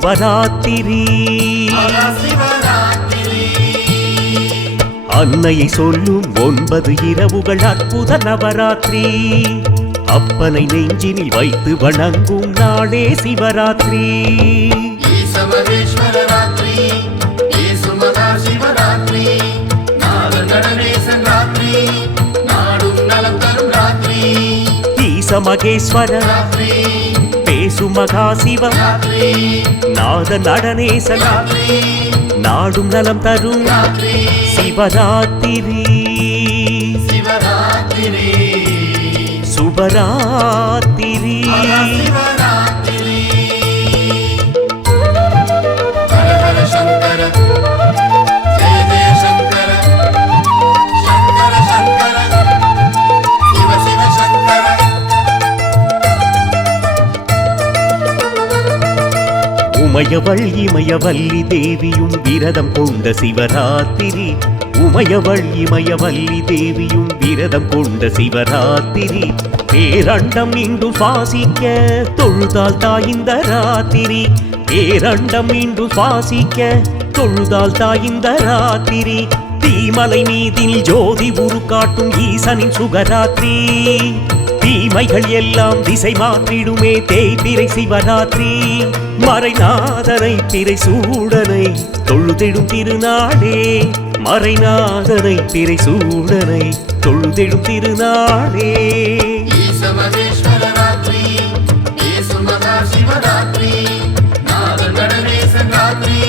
சிவராத்திரி. அன்னையை சொல்லும் ஒன்பது இரவுகள் அற்புத நவராத்திரி. அப்பனை நெஞ்சினில் வைத்து வணங்கும் நாளே சிவராத்திரி. ஈசமகேஸ்வர ஈச மகேஸ்வர ராத்திரி பேசு மகா சிவ ராத்திரி நாத நடனேசன் நாடும் நலம் தரும். ராத்திரி சிவராத்திரி. சிவராத்திரி. சுபராத்திரி உமையவள் இமயவல்லி தேவியும் விரதம் கொண்ட சிவராத்திரி. உமையவள் இமயவல்லி தேவியும் விரதம் கொண்ட சிவராத்திரி. பேரண்டம் இன்று சுவாசிக்க தொழுதால் தாயிந்த ராத்திரி. பேரண்டம் இன்று சுவாசிக்க தொழுதால் தாயிந்த ராத்திரி. தீமலை மீதில் ஜோதி உரு காட்டும் ஈசனின் சுகராத்திரி. தீமைகள் எல்லாம் திசை மாற்றிடுமே. தேய்பிரை சிவராத்திரி மறைநாதனை பிறை சூடனை தொழுதிடும் திருநாளே. மறைநாதனை பிறை சூடனை தொழுதிடும் திருநாளே. சிவராத்திரி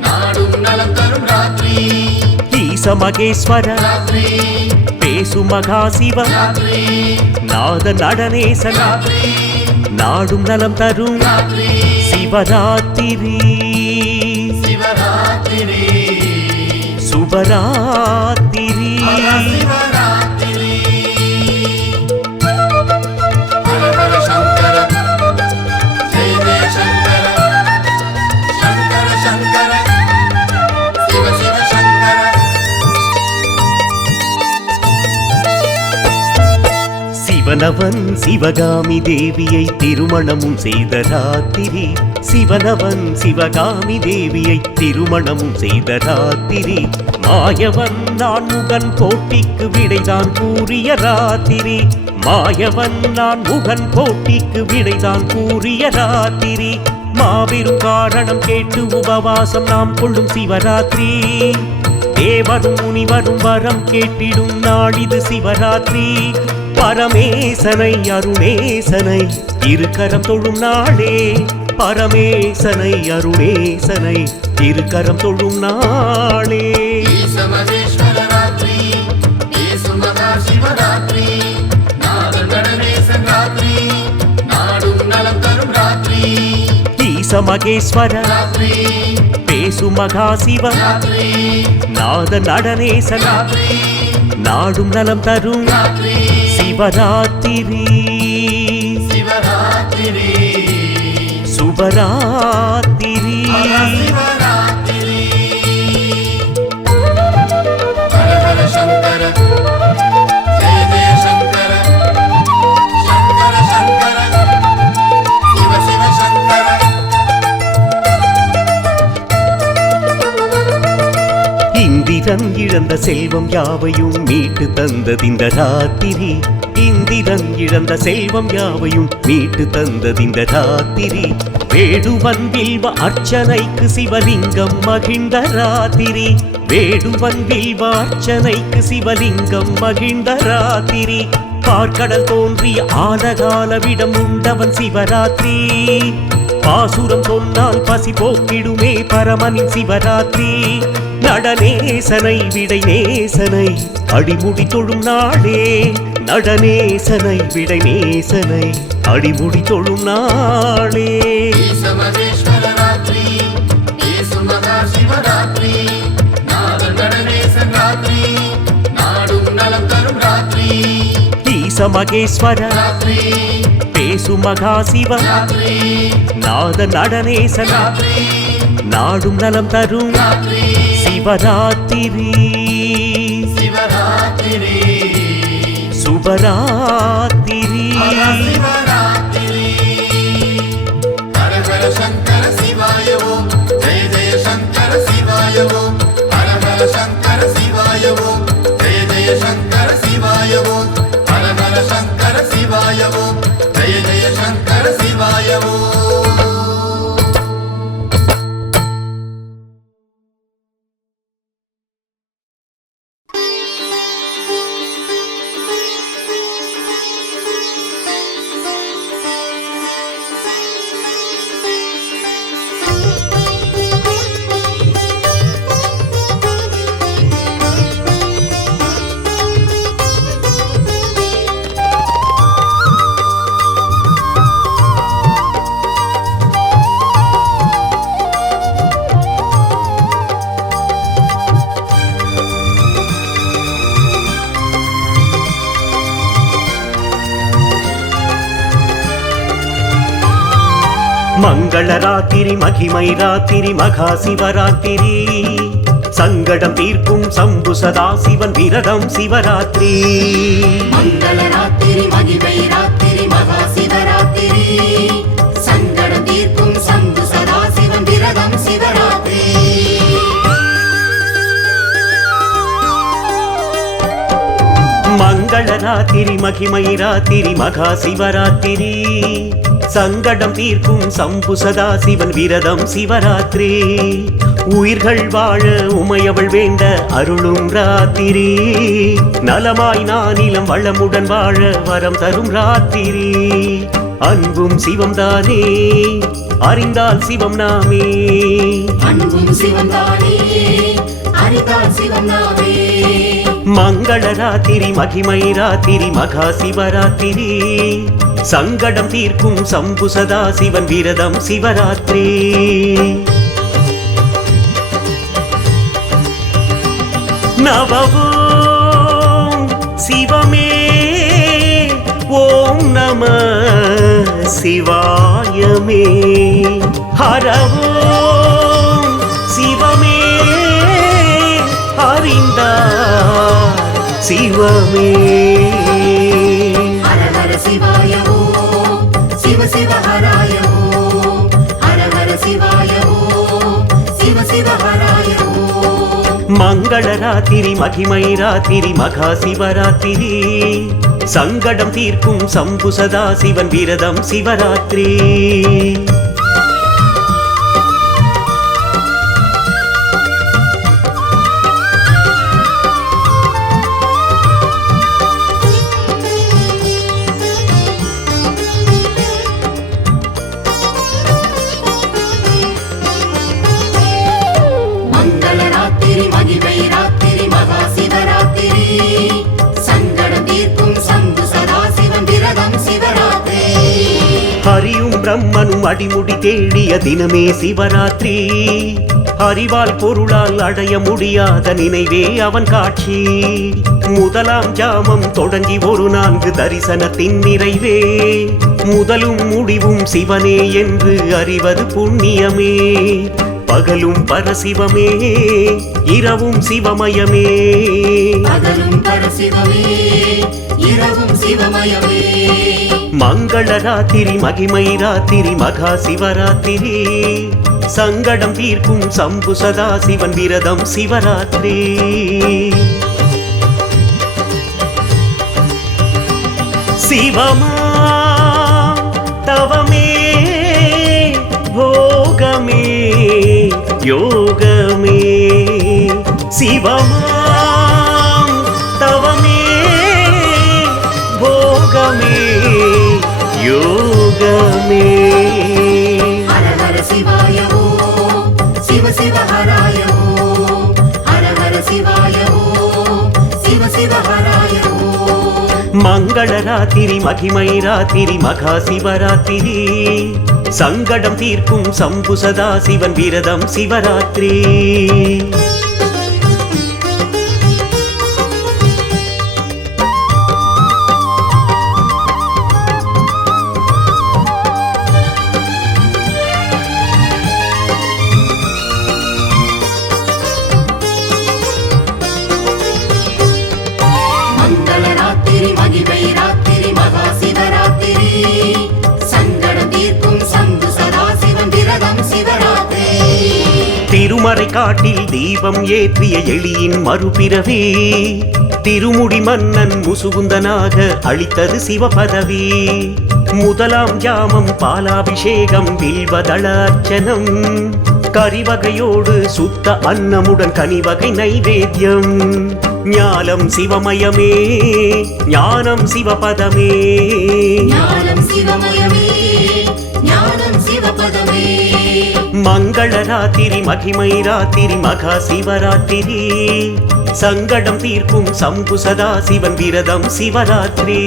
நாடும் நலம் தரும் ராத்திரி ராத்திரி. பேசு மகா சிவ. நாத நடனேசன். நாடும் நலம் தரும். ராத்திரி சிவராத்திரி. சிவராத்திரி. சுபராத்திரி. சிவனவன் சிவகாமி தேவியை திருமணமும் செய்த ராத்திரி. சிவனவன் சிவகாமி தேவியை திருமணமும் செய்த ராத்திரி. மாயவன் நான் முகன் போட்டிக்கு விடைதான் கூறிய ராத்திரி. மாயவன் நான் முகன் போட்டிக்கு விடைதான் கூறிய ராத்திரி. மாபெரும் காரணம் கேட்டு உபவாசம் நாம் கொள்ளும் சிவராத்திரி. தேவரும் முனிவரும் வரம் கேட்டிடும் நாடிது சிவராத்திரி. பரமேசனை அருணேசனை இருக்கரம் தொழும் நாளே. பரமேசனை அருணேசனை இருக்கரம் தொழும் நாளே. மகேஸ்வர பேசு மகா சிவ நாத நடனேசன நாடும் நலம் தரும் ராத்திரி. சிவராத்திரி. சிவராத்திரி. சுபராத்திரி இந்திரன் இழந்த செல்வம் யாவையும் மீட்டு தந்ததிந்த ராத்திரி. இந்திரன் இழந்த செல்வம் யாவையும் மீட்டு தந்ததிந்த ராத்திரி. வேடுவன் வில்வ அர்ச்சனைக்கு சிவலிங்கம் மகிழ்ந்த ராத்திரி. வேடுவன் வில்வ அர்ச்சனைக்கு சிவலிங்கம் மகிழ்ந்த ராத்திரி. பார்க்கடல் தோன்றிய ஆனகாலவிடம் உண்டவன் சிவராத்திரி. பாசுரம் சொன்னால் பசி போக்கிடுமே பரமனின் சிவராத்திரி. நடனேசனை விடை நேசனை அடிமுடி தொழும் நாளே நடனேசனை விடை நேசனை அடிமுடி தொழும் நாளே. மகேஸ்வர பேசு மகா சிவ நாத நடனேசன நாடும் நலம் தரும் ராத்திரி. சிவராத்திரி. சிவராத்திரி. சிவாயவோ ஜய ஜய சங்கர சிவாயவோ ஓம் மங்கள ராத்திரி மகிமை ராத்திரி மகா சிவராத்திரி சங்கடம் தீர்க்கும் சம்பு சதா சிவன் விரதம் சிவராத்திரி. மங்கள ராத்திரி மகிமை ராத்திரி மகா சிவராத்திரி சங்கடம் தீர்க்கும் சம்பு சதாசிவன் விரதம் சிவராத்திரி. மங்கள ராத்திரி மகிமை ராத்திரி மகா சிவராத்திரி சங்கடம் தீர்க்கும் சம்பு சதா சிவன் விரதம் சிவராத்திரி. உயிர்கள் வாழ உமையவள் வேண்ட அருளும் ராத்திரி. நலமாய் நானிலம் வளமுடன் வாழ வரம் தரும் ராத்திரி. அன்பும் சிவம் தானே அறிந்தால் சிவம் நாமே. அன்பும் சிவம் தானே அறிந்தால் சிவம் நாமே. மங்கள ராத்திரி மகிமை ராத்திரி மகா சிவராத்திரி சங்கடம் தீர்க்கும் சம்பு சதா சிவன் விரதம் சிவராத்திரி. நவவோம் சிவமே ஓம் நம சிவாயமே. ஹரவோம் சிவமே அறிந்தார் சிவமே. சிவாய ஓம் சிவ சிவ ஹராய ஓம் ஹர ஹர சிவாய ஓம் சிவ சிவ ஹராய ஓம் மங்கள ராத்திரி மகிமை ராத்திரி மகா சிவராத்திரி சங்கடம் தீர்க்கும் சம்பு சதா சிவன் விரதம் சிவராத்திரி. அடிமுடி தேடிய தினமே சிவராத்திரி. அறிவால் பொருளால் அடைய முடியாத நினைவே அவன் காட்சி. முதலாம் ஜாமம் தொடங்கி ஒரு நான்கு தரிசனத்தின் நிறைவே. முதலும் முடிவும் சிவனே என்று அறிவது புண்ணியமே. பகலும் பரசிவமே இரவும் சிவமயமே. பகலும் பரசிவமே இரவும் சிவமயமே. மங்கள ராத்திரி மகிமை ராத்திரி மகா சிவராத்திரி சங்கடம் தீர்க்கும் சம்பு சதா சிவன் விரதம் சிவராத்திரி. சிவமா தவமே போகமே யோகமே. சிவமா யோகமே ஹர ஹர சிவாய ஓம் சிவ சிவ ஹராய ஓம் ஹர ஹர சிவாய ஓம் சிவ சிவ ஹராய ஓம் மங்கள ராத்திரி மகிமை ராத்திரி மகா சிவராத்திரி சங்கடம் தீர்க்கும் சம்பு சதா சிவன் விரதம் சிவராத்திரி திருமறை காட்டில் தீபம் ஏற்றிய எளியின் மறுபிறவி. திருமுடி மன்னன் முசுகுந்தனாக அளித்தது சிவபதவி. முதலாம் ஜாமம் பாலாபிஷேகம் வில்வதளார்ச்சனம் கரிவகையோடு சுத்த அன்னமுடன் கனிவகை நைவேத்தியம். ஞானம் சிவமயமே ஞானம் சிவபதமே. ஞானம் சிவமயமே. மங்கள ராத்திரி மகிமை ராத்திரி மகா சிவராத்திரி சங்கடம் தீர்க்கும் சம்பு சதா சிவன் விரதம் சிவராத்திரி.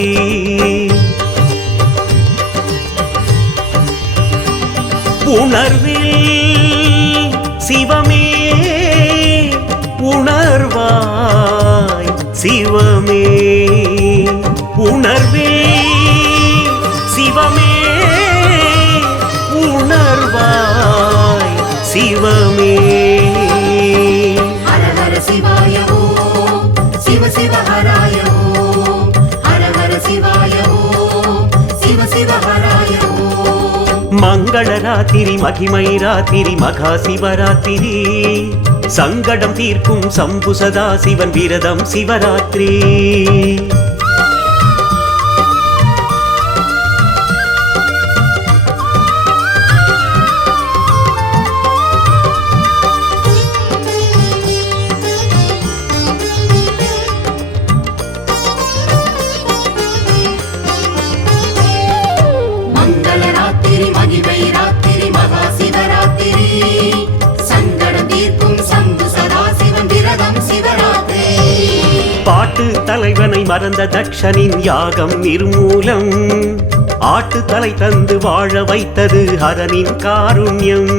உணர்வில் சிவமே உணர்வாய் சிவமே. சிவ ஓம். ஹர ஹர சிவாய ஓம். சிவ ஓம். மங்கள ராத்திரி மகிமை ராத்திரி மகா சிவராத்திரி. சங்கடம் தீர்க்கும் சம்பு சதா சிவன் விரதம் சிவராத்திரி. ராத்திரி மகிமை ராத்திரி மகா சிவராத்திரி சங்கடம் தீர்க்கும் சம்பு சதா சிவன் விரதம் சிவராத்திரி. பாட்டு தலைவனை மறந்த தக்ஷனின் யாகம் நிர்மூலம். ஆட்டு தலை தந்து வாழ வைத்தது ஹரனின் காருண்யம்.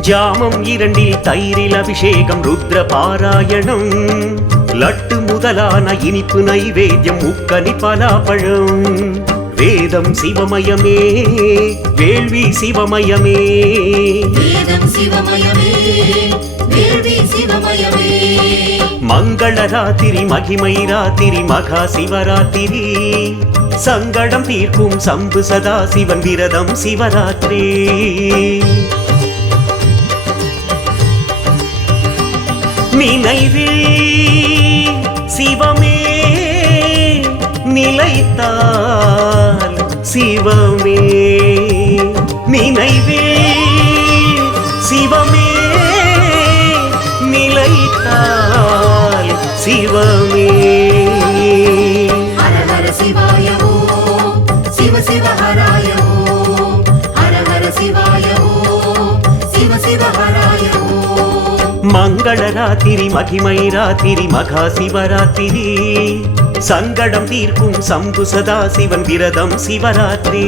ஜாமம் இரண்டில் தயிரில் அபிஷேகம் ருத்ர பாராயணம் லட்டு முதலான இனிப்பு நைவேத்தியம் முக்கனி பலாபழம் வேதம் சிவமயமே வேள்வி சிவமயமே. வேதம் சிவமயமே வேள்வி சிவமயமே. மங்கள ராத்திரி மகிமை ராத்திரி மகா சிவராத்திரி சங்கடம் தீர்க்கும் சம்பு சதா சிவன் விரதம் சிவராத்திரி. நினைவில் சிவமே. நிலைத்தால் சிவமே நினைவில் சிவமே நிலைத்தால் சிவமே ஹர ஹர சிவாய ஓம் சிவ சிவ ஹராய ஓம் ஹர ஹர சிவாய ஓம் சிவ சிவ ஹராய ஓம் மங்கள ராத்திரி மகிமை ராத்திரி மகா சிவராத்திரி சங்கடம் தீர்க்கும் சம்பு சதா சிவன் விரதம் சிவராத்திரி.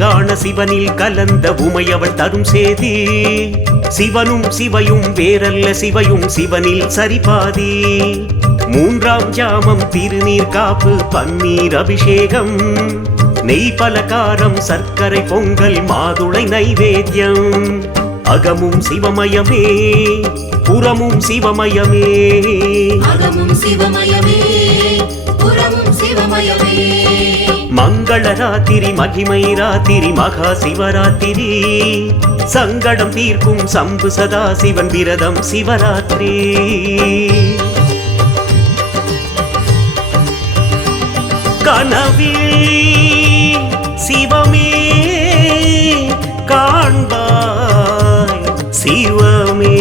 காண சிவனில் கலந்த உமையவள் தரும் சேதி. சிவனும் சிவையும் வேறல்ல சிவையும் சிவனில் சரிபாதி. மூன்றாம் ஜாமம் திருநீர் காப்பு பன்னீர் அபிஷேகம். நெய் பலகாரம் சர்க்கரை பொங்கல் மாதுளை நைவேத்தியம். அகமும் சிவமயமே புறமும் சிவமயமே. அகமும் சிவமயமே. மங்கள ராத்திரி மகிமை ராத்திரி மகா சிவராத்திரி சங்கடம் தீர்க்கும் சம்பு சதா சிவன் விரதம் சிவராத்திரி. கனவில் சிவமே காண்பாய் சிவமே.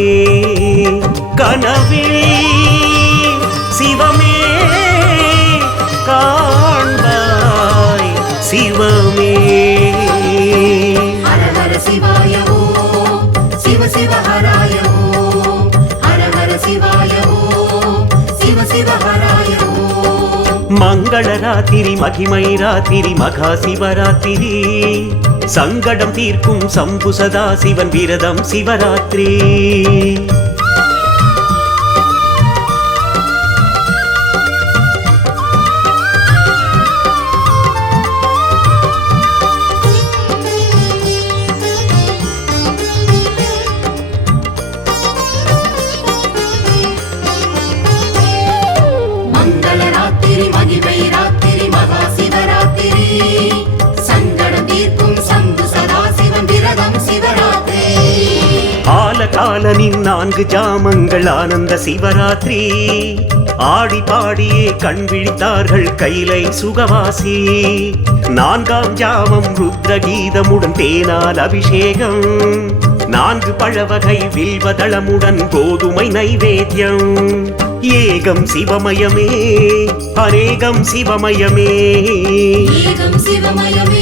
கனவில் ஹர ஹர சிவாய ஓம் சிவ சிவ ஹராய ஓம் ஹர ஹர சிவாய ஓம் சிவ சிவ ஹராய ஓம் மங்கள ராத்திரி மகிமை ராத்திரி மகா சிவராத்திரி சங்கடம் தீர்க்கும் சம்பு சதா சிவன் விரதம் சிவராத்திரி கால காலனின் நான்கு ஜாமங்கள் ஆனந்த சிவராத்திரி. ஆடி பாடியே கண் விழித்தார்கள் கைலை சுகவாசி. நான்காம் ஜாமம் ருத்ர கீதமுடன் தேனால் அபிஷேகம். நான்கு பழவகை வில்வதளமுடன் கோதுமை நைவேத்தியம். ஏகம் சிவமயமே அநேகம் சிவமயமே. ஏகம் சிவமயமே.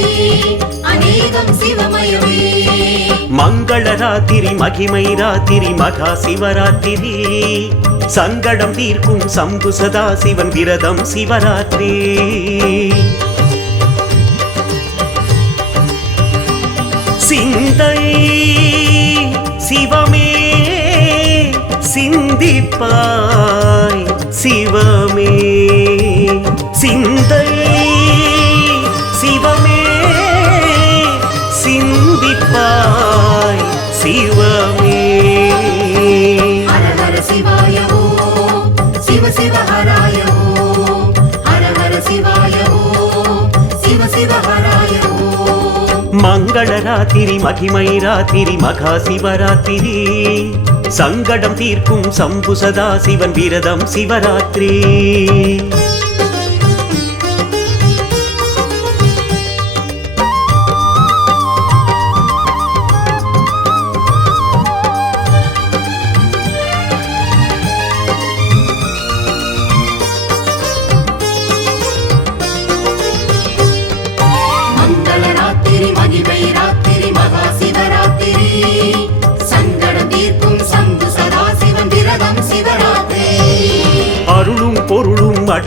மங்கள ராத்திரி மகிமை ராத்திரி மகா சிவராத்திரி சங்கடம் தீர்க்கும் சம்பு சதா சிவன் விரதம் சிவராத்திரி. சிந்தை சிவமே சிந்திப்பாய் சிவம். ராத்திரி மகிமை ராத்திரி மகா சிவராத்திரி. சங்கடம் தீர்க்கும் சம்பு சதா சிவன் விரதம் சிவராத்திரி.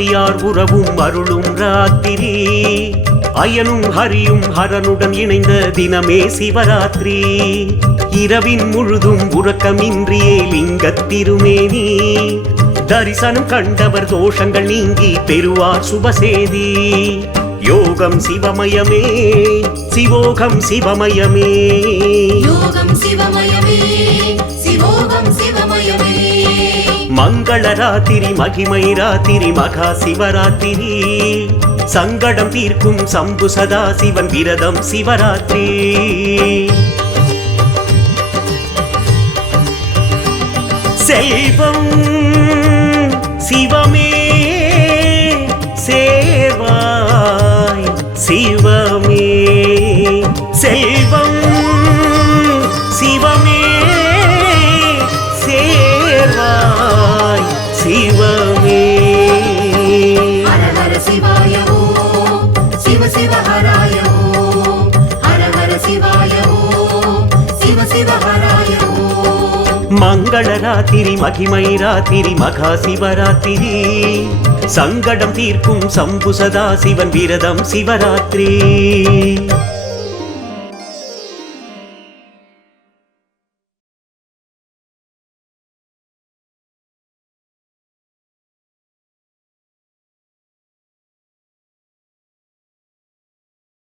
அடியார் உறவும் அருளும் ராத்திரி. அயனும் ஹரியும் ஹரனுடன் இணைந்த தினமே சிவராத்திரி. இரவின் முழுதும் உறக்கமின்றியே லிங்கத் திருமேனி. தரிசனம் கண்டவர் தோஷங்கள் நீங்கி பெறுவார் சுபசேதி. யோகம் சிவமயமே சிவோகம் சிவமயமே. யோகம் சிவமயமே மங்கள ராத்திரி மகிமை ராத்திரி மகா சிவராத்திரி. சங்கடம் தீர்க்கும் சம்பு சதா சிவன் விரதம் சிவராத்திரி. செல்வம் சிவமே மங்கள ராத்திரி மகிமை ராத்திரி மகா சிவராத்திரி சங்கடம் தீர்க்கும் சம்பு சதா சிவன் விரதம் சிவராத்திரி.